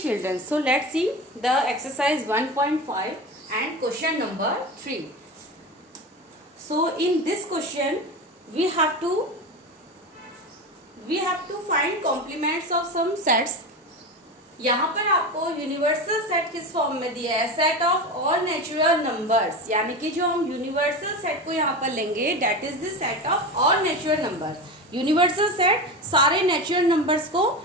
children, so let's see the exercise 1.5 and question number 3. So in this question we have to find complements of some sets. यहाँ पर आपको universal set किस form में दिया है, set of all natural numbers, यानी कि जो हम यूनिवर्सल सेट को यहाँ पर लेंगे that is the set of all natural numbers. Universal set सारे नेचुरल नंबर्स को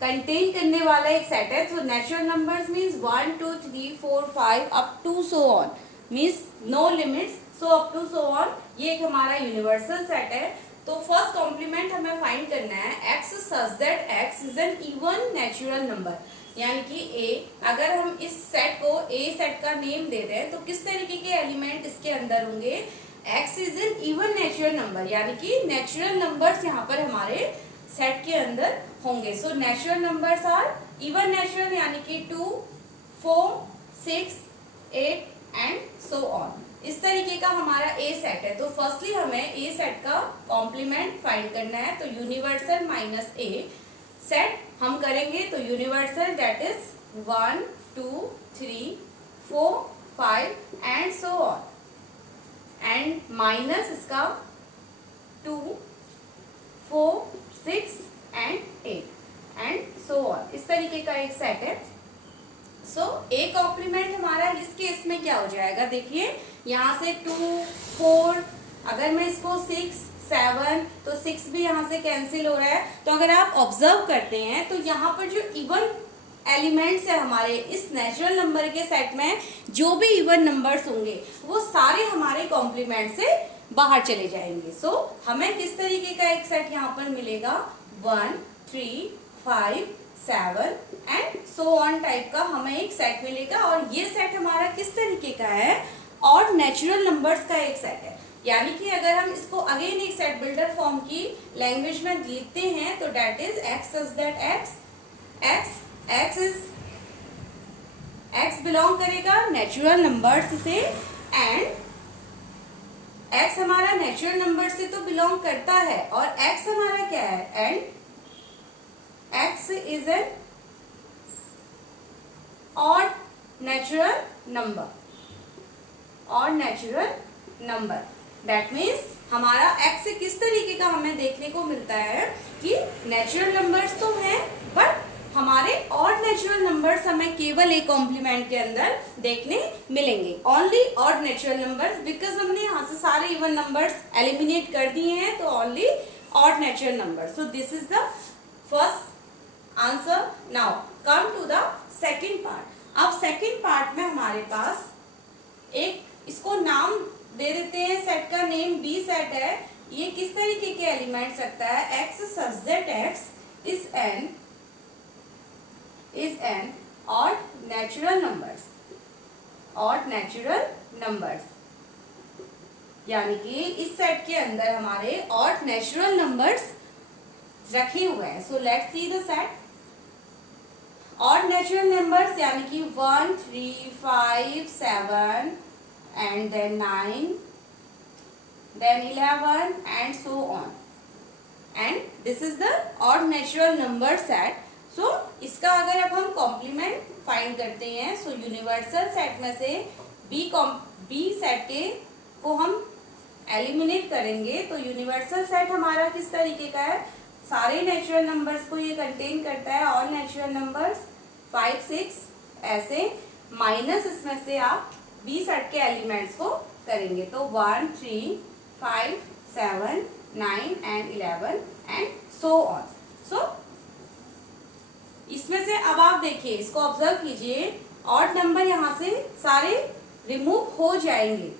कंटेन करने वाला एक सेट है। तो natural numbers means 1 2 3 4 5 up to so on, means no limits, so up to so on, ये एक हमारा यूनिवर्सल सेट है। तो फर्स्ट कॉम्प्लीमेंट हमें फाइंड करना है x such that x is an even natural number, यानी कि a, अगर हम इस सेट को a सेट का नेम दे रहे हैं तो किस तरीके के एलिमेंट इसके अंदर होंगे, x is an even natural number, यानी कि नेचुरल नंबर्स यहाँ पर हमारे सेट के अंदर होंगे। So natural numbers are even natural, यानी कि 2 4 6 8 एंड सो ऑन। इस तरीके का हमारा ए सेट है। तो फर्स्टली हमें ए सेट का कॉम्प्लीमेंट फाइंड करना है। तो यूनिवर्सल माइनस ए सेट हम करेंगे, तो universal that is 1 2 3 4 5 and so on, and minus इसका 2 4 6 एंड 8 एंड सो ऑन। इस तरीके का एक सेट है। सो ए कॉम्प्लीमेंट हमारा इस केस में क्या हो जाएगा, देखिए यहाँ से 2 4, अगर मैं इसको 6 7, तो 6 भी यहाँ से कैंसिल हो रहा है। तो अगर आप ऑब्जर्व करते हैं तो यहाँ पर जो इवन एलिमेंट्स है हमारे इस नेचुरल नंबर के सेट में, जो भी इवन नंबर्स होंगे वो सारे हमारे कॉम्प्लीमेंट से बाहर चले जाएंगे। सो हमें किस तरीके का एक सेट यहाँ पर मिलेगा, 1 3 5 7 एंड सो ऑन टाइप का हमें एक सेट मिलेगा। और ये सेट हमारा किस तरीके का है, और नेचुरल नंबर्स का एक सेट है, यानी कि अगर हम इसको अगेन एक सेट बिल्डर फॉर्म की लैंग्वेज में लिखते हैं तो that is x such that x belong करेगा नेचुरल नंबर्स से, एंड x हमारा नेचुरल नंबर से तो बिलोंग करता है, और x हमारा क्या है, and x is an odd natural number, that means हमारा x से किस तरीके का हमें देखने को मिलता है कि नेचुरल नंबर्स तो हैं बट हमारे ऑड नेचुरल नंबर्स हमें केवल एक कॉम्प्लीमेंट के अंदर देखने मिलेंगे, only odd natural numbers, because हमने यहाँ से सारे इवन नंबर्स एलिमिनेट कर दिए हैं, तो only odd natural number. So this is the first answer. Now come to the second part. अब सेकेंड पार्ट में हमारे पास एक, इसको नाम दे देते हैं, सेट का नेम बी सेट है। ये किस तरीके के एलिमेंट्स रखता है, x such that x is an odd natural numbers, यानी कि इस सेट के अंदर हमारे ऑड नेचुरल नंबर्स रखे हुए हैं। So let's see the set. Odd natural numbers यानी कि 1 3 5 7 and then 9 then 11 and so on, and this is the odd natural number set. So इसका अगर अब हम कॉम्प्लीमेंट फाइंड करते हैं, सो यूनिवर्सल सेट में से बी सेट के को हम एलिमिनेट करेंगे, तो यूनिवर्सल सेट हमारा किस तरीके का है, सारे नेचुरल नंबर्स को ये कंटेन करता है, ऑल नेचुरल नंबर्स 5 6 ऐसे, माइनस इसमें से आप बी सेट के एलिमेंट्स को करेंगे, तो 1 3 5 7 9 एंड 11 एंड सो ऑन। सो इसमें से अब आप देखिए, इसको ऑब्जर्व कीजिए, ऑड नंबर यहाँ से सारे रिमूव हो जाएंगे।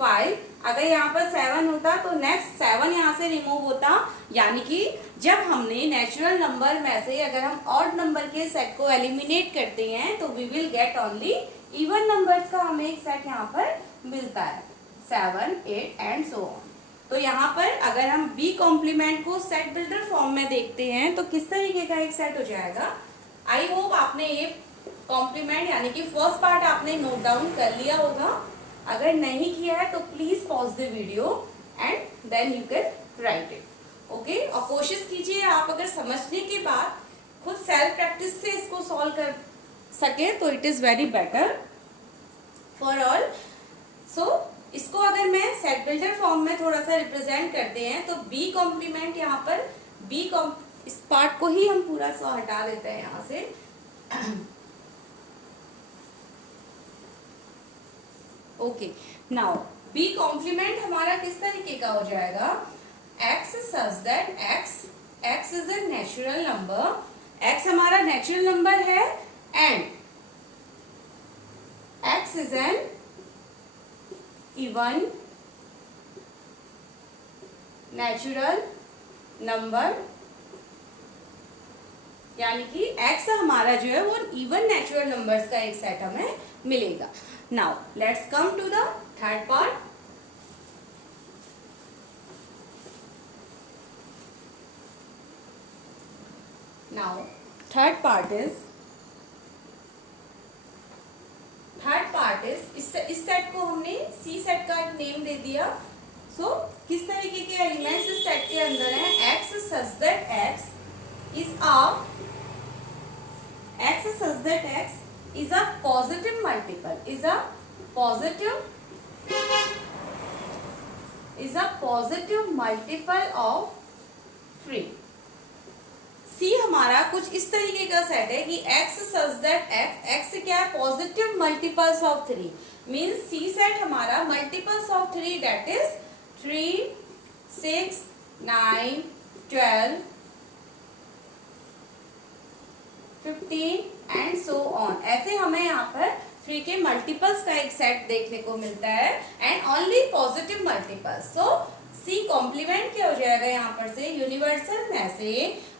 5, अगर यहाँ पर 7 होता तो नेक्स्ट 7 यहाँ से रिमूव होता, यानी कि जब हमने नेचुरल नंबर में से अगर हम ऑड नंबर के सेट को एलिमिनेट करते हैं तो we will get only even numbers का हमें एक सेट यहाँ पर मिलता है, 7 8 एंड सो ऑन। तो यहाँ पर अगर हम बी कॉम्प्लीमेंट को सेट बिल्डर फॉर्म में देखते हैं तो किस तरीके का एक सेट हो जाएगा। आई होप आपने ये कॉम्प्लीमेंट यानी कि फर्स्ट पार्ट आपने नोट डाउन कर लिया होगा। अगर नहीं किया है तो please pause the video and then you can write it. Okay, और कोशिश कीजिए आप अगर समझने के बाद खुद सेल्फ प्रैक्टिस सॉल्व कर सके तो it is very better for all. So इसको अगर मैं सेट बिल्डर फॉर्म में थोड़ा सा रिप्रेजेंट करते हैं तो बी कॉम्प्लीमेंट, यहाँ पर इस पार्ट को ही हम पूरा सा हटा देते हैं यहाँ से। ओके, नाउ बी कॉम्प्लीमेंट हमारा किस तरीके का हो जाएगा, x such that x is a natural number, x हमारा नेचुरल नंबर है and x is an even natural number, यानी कि x हमारा जो है वो इवन नेचुरल नंबर्स का एक सेट हमें मिलेगा। Now let's come to the third part. Now third part is इस सेट को हमने सी सेट का नेम दे दिया। सो किस तरीके के एलिमेंट्स इस सेट के अंदर हैं, x such that x is a positive multiple, is a positive multiple of 3। सी हमारा कुछ इस तरीके का सेट है कि x such that x क्या है, positive multiples of 3, means C set हमारा multiples of 3 that is 3, 6, 9, 12, 15 and so on. ऐसे हमें यहाँ पर 3 के मल्टीपल्स का एक सेट देखने को मिलता है and only positive multiples. So C complement क्या हो जाएगा यहाँ पर से, यूनिवर्सल में से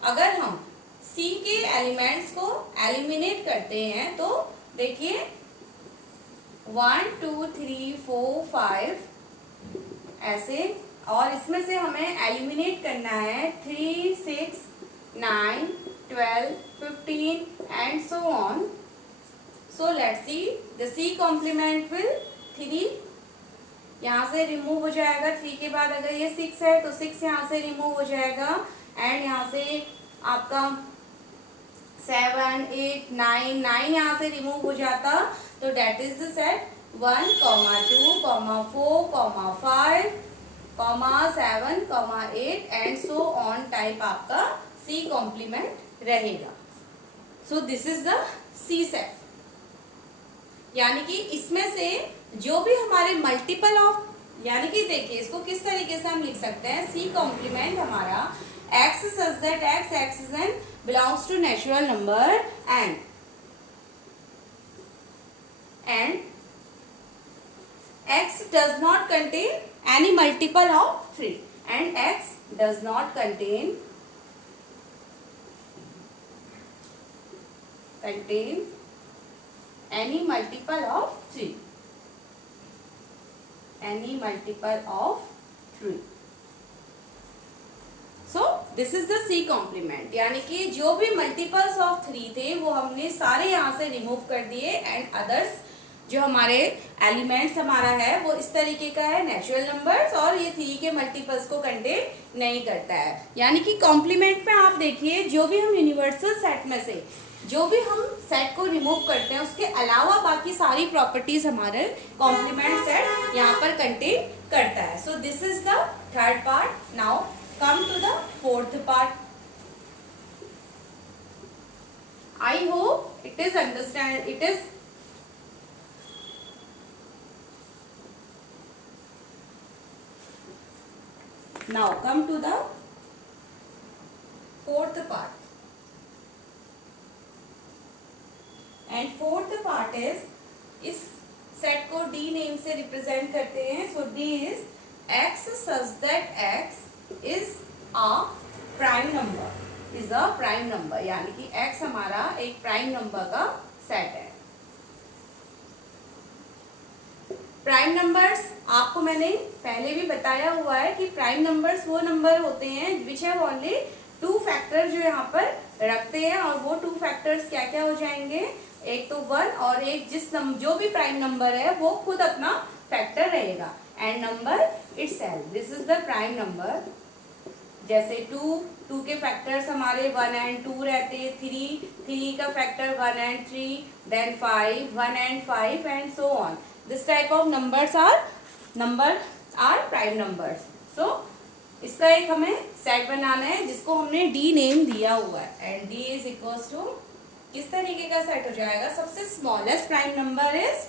अगर हम सी के एलिमेंट्स को एलिमिनेट करते हैं तो देखिए 1, 2, 3, 4, 5 ऐसे, और इसमें से हमें एलिमिनेट करना है 3, 6, 9, 12, 15 and so on. So let's see the C complement will 3 यहाँ से रिमूव हो जाएगा, 3 के बाद अगर ये 6 है तो 6 यहाँ से रिमूव हो जाएगा एंड यहाँ से आपका 7, 8, 9 यहाँ से रिमूव हो जाता, तो that is the set 1, 2, 4, 5, 7, 8 and so on type आपका सी कॉम्प्लीमेंट रहेगा। So this is the C set, यानी कि इसमें से जो भी हमारे मल्टीपल ऑफ, यानी कि देखिए इसको किस तरीके से हम लिख सकते हैं, सी कॉम्प्लीमेंट हमारा x such that x is an belongs to natural number and x does not contain any multiple of 3 and x does not contain any multiple of 3, any multiple of 3। So this is the C complement, यानी कि जो भी multiples of 3 थे वो हमने सारे यहाँ से रिमूव कर दिए एंड अदर्स जो हमारे एलिमेंट्स हमारा है वो इस तरीके का है नेचुरल नंबर्स, और ये 3 के मल्टीपल्स को कंटेन नहीं करता है। यानी कि कॉम्प्लीमेंट में आप देखिए जो भी हम यूनिवर्सल सेट में से जो भी हम सेट को रिमूव करते हैं उसके अलावा बाकी सारी प्रॉपर्टीज हमारे कॉम्प्लीमेंट सेट यहाँ पर कंटेन करता है। सो this is the third part. Now come to the fourth part. I hope it is now come to the fourth part, and fourth part is इस सेट को D नेम से represent करते हैं। सो D is x such that x is a prime number, यानी कि x हमारा एक prime number का सेट है। प्राइम नंबर्स आपको मैंने पहले भी बताया हुआ है कि प्राइम नंबर्स वो नंबर होते हैं विच हैव ओनली 2 फैक्टर जो यहाँ पर रखते हैं, और वो 2 फैक्टर्स क्या क्या हो जाएंगे, एक तो 1 और एक जो भी प्राइम नंबर है वो खुद अपना फैक्टर रहेगा। And number itself, this is the prime number जैसे 2 के फैक्टर्स हमारे 1 एंड 2 रहते हैं, 3 का factor 1 and 3, then 5 1 and 5 and so on. This type of numbers are prime numbers. So इसका एक हमें सेट बनाना है जिसको हमने डी नेम दिया हुआ है, and D is equals to किस तरीके का सेट हो जाएगा. सबसे स्मॉलेस्ट प्राइम नंबर इज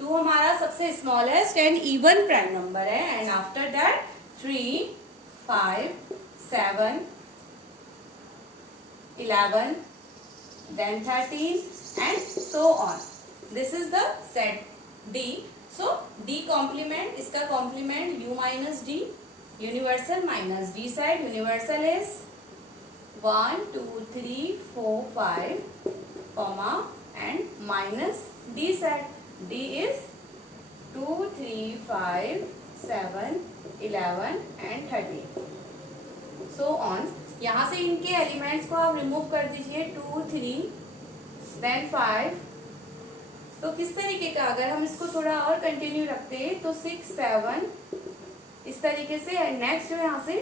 2 हमारा सबसे smallest and even prime number है, and after that 3 5 7 11 then 13 and so on. This is the set D. So D complement, इसका complement U minus D, universal minus D set. Universal is 1 2 3 4 5 comma and minus D set. D is 2 3 5 7 11 and 13. So on. यहाँ से इनके elements को आप remove कर दीजिए. 2 3 then 5. तो किस तरीके का, अगर हम इसको थोड़ा और कंटिन्यू रखते हैं तो 6 7 इस तरीके से, एंड नेक्स्ट जो यहाँ से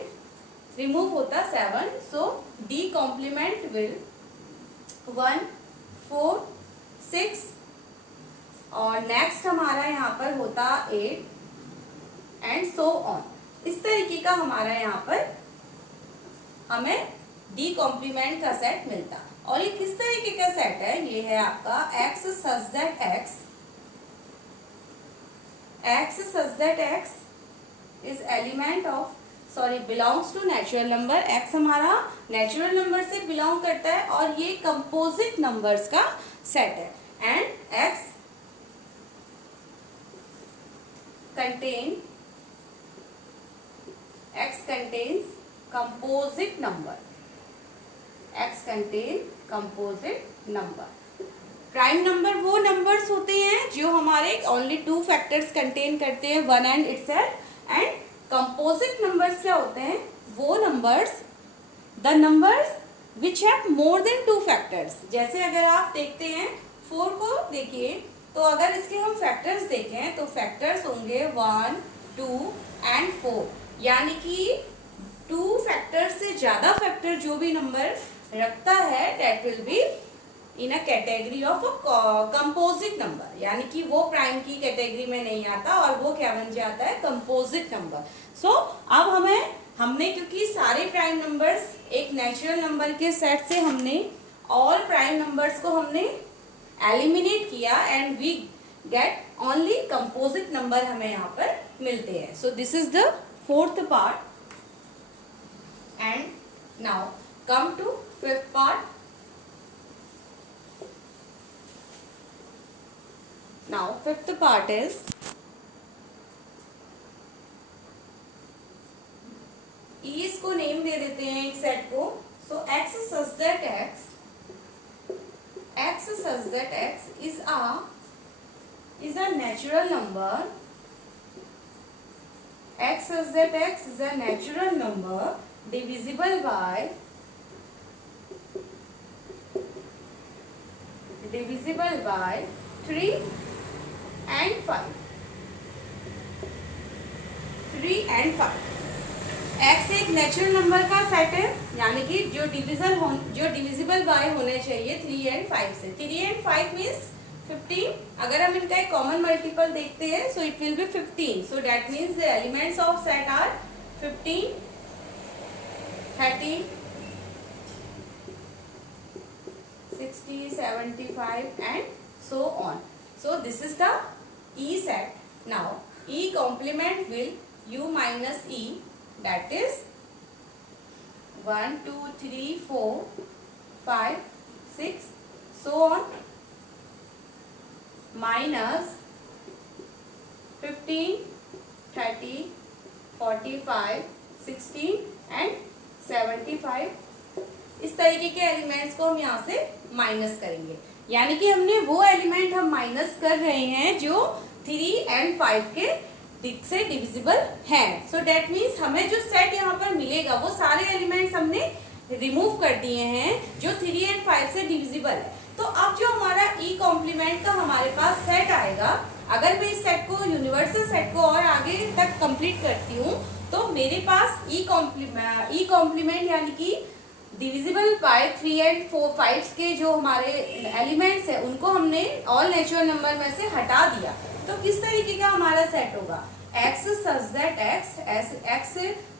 रिमूव होता 7. सो डी कॉम्प्लीमेंट विल 1 4 6 और नेक्स्ट हमारा यहाँ पर होता 8 एंड सो ऑन. इस तरीके का हमारा यहाँ पर हमें डी कॉम्प्लीमेंट का सेट मिलता. और ये किस तरीके का सेट है, ये है आपका x such that x is element of belongs to natural number. x हमारा नेचुरल नंबर से बिलोंग करता है और ये कंपोजिट नंबर्स का सेट है, and x contains composite number. x contain composite number. Prime number वो नंबर्स होते हैं जो हमारे ओनली 2 फैक्टर्स कंटेन करते हैं, 1 and itself. And composite numbers क्या होते हैं, वो numbers, the numbers which have more than 2 factors. जैसे अगर आप देखते हैं 4 को देखिए, तो अगर इसके हम फैक्टर्स देखें तो फैक्टर्स होंगे 1 2 एंड 4. यानी कि 2 फैक्टर से ज्यादा फैक्टर जो भी नंबर रखता है that will be in a category of composite number. यानी कि वो प्राइम की कैटेगरी में नहीं आता और वो क्या बन जाता है, कंपोजिट नंबर. सो अब हमने क्योंकि सारे प्राइम नंबर्स एक नेचुरल नंबर के सेट से हमने ऑल प्राइम नंबर्स को हमने एलिमिनेट किया, and we get only composite number हमें यहाँ पर मिलते हैं. So this is the 4th part. And now come to 5th part. Now 5th part is इसको नेम दे देते हैं एक सेट को. So x such that x is a natural number. x such that x is a natural number divisible by 3 and 5. 3 and 5. x एक natural number का set है, यानी कि जो डिविजिबल बाय होने चाहिए 3 एंड 5 से. 3 एंड 5 मीन्स 15. अगर हम इनका एक कॉमन मल्टीपल देखते हैं so it will be 15. So that means the elements of set are 15 30 60 75 and so on. So this is the E set. Now E complement will U minus E, that is 1 2 3 4 5 6 so on, minus 15 30 45 60 and 75. इस तरीके के elements को हम यहाँ से minus करेंगे. यानी कि हमने वो एलिमेंट हम माइनस कर रहे हैं जो 3 एंड 5 के दिख से डिविजिबल है. सो दैट मीन्स हमें जो सेट यहाँ पर मिलेगा वो सारे एलिमेंट्स हमने रिमूव कर दिए हैं जो 3 एंड 5 से डिविजिबल है. तो अब जो हमारा ई कॉम्प्लीमेंट का हमारे पास सेट आएगा, अगर मैं इस सेट को यूनिवर्सल सेट को और आगे तक कंप्लीट करती हूँ तो मेरे पास ई कॉम्प्लीमेंट यानी कि डिविजिबल बाय 3 and 4 5 के जो हमारे एलिमेंट्स है उनको हमने ऑल नेचुरल नंबर में से हटा दिया। तो किस तरीके का हमारा सेट होगा, x such that x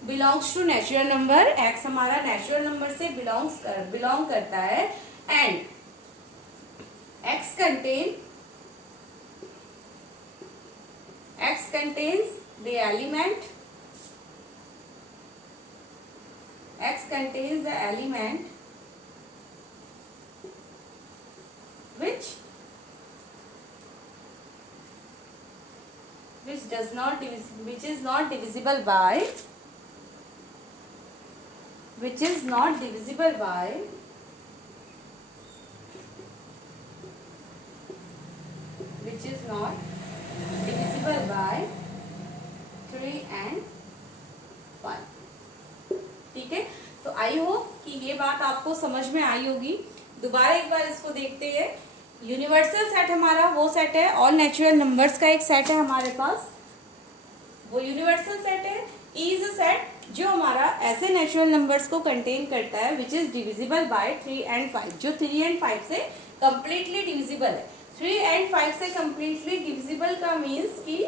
belongs to natural number, x हमारा नेचुरल नंबर से बिलोंग करता है and x contains the element which is not divisible by divisible by 3 and 5। ठीक है, तो आई होप कि ये बात आपको समझ में आई होगी। दोबारा एक बार इसको देखते हैं। यूनिवर्सल सेट हमारा वो सेट है, ऑल नेचुरल नंबर्स का एक सेट है हमारे पास, वो यूनिवर्सल सेट है। ई इज अ सेट जो हमारा ऐसे नेचुरल नंबर्स को कंटेन करता है which is divisible by 3 and 5, जो 3 and 5 से कंप्लीटली डिविजिबल है। 3 and 5 से कंप्लीटली डिविजिबल का मीन्स कि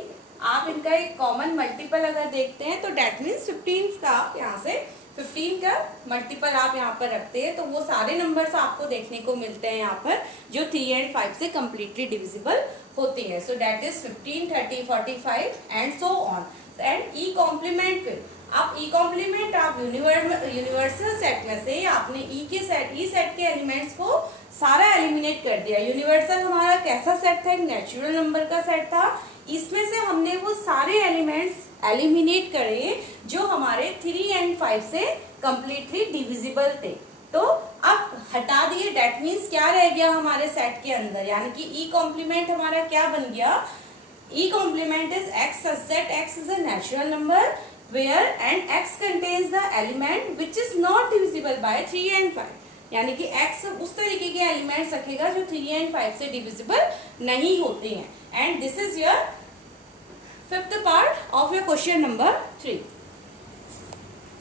आप इनका एक कॉमन मल्टीपल अगर देखते हैं तो डेट मीन्स 15 का आप यहाँ से 15 का मल्टीपल आप यहाँ पर रखते हैं तो वो सारे नंबर्स आपको देखने को मिलते हैं यहाँ पर जो 3 and 5 से कंप्लीटली डिविजिबल होती है। So that is 15, 30, 45 and so on. And E complement फिर आप ई कॉम्प्लीमेंट आप यूनिवर्सल सेट में से आपने ई सेट के एलिमेंट्स को सारा एलिमिनेट कर दिया। यूनिवर्सल हमारा कैसा सेट था, एक नेचुरल नंबर का सेट था, इसमें से हमने वो सारे एलिमेंट्स एलिमिनेट करे जो हमारे 3 and 5 से कंप्लीटली डिविजिबल थे। तो अब हटा दिए, डेट मीन्स क्या रह गया हमारे सेट के अंदर, यानी कि ई कॉम्प्लीमेंट हमारा क्या बन गया, E complement is x such that x is a natural number where and x contains the element which is not divisible by 3 and 5, यानी कि x उस तरीके के एलिमेंट्स रखेगा जो 3 and 5 से डिविजिबल नहीं होते हैं। And this is your 5th part of your question number 3।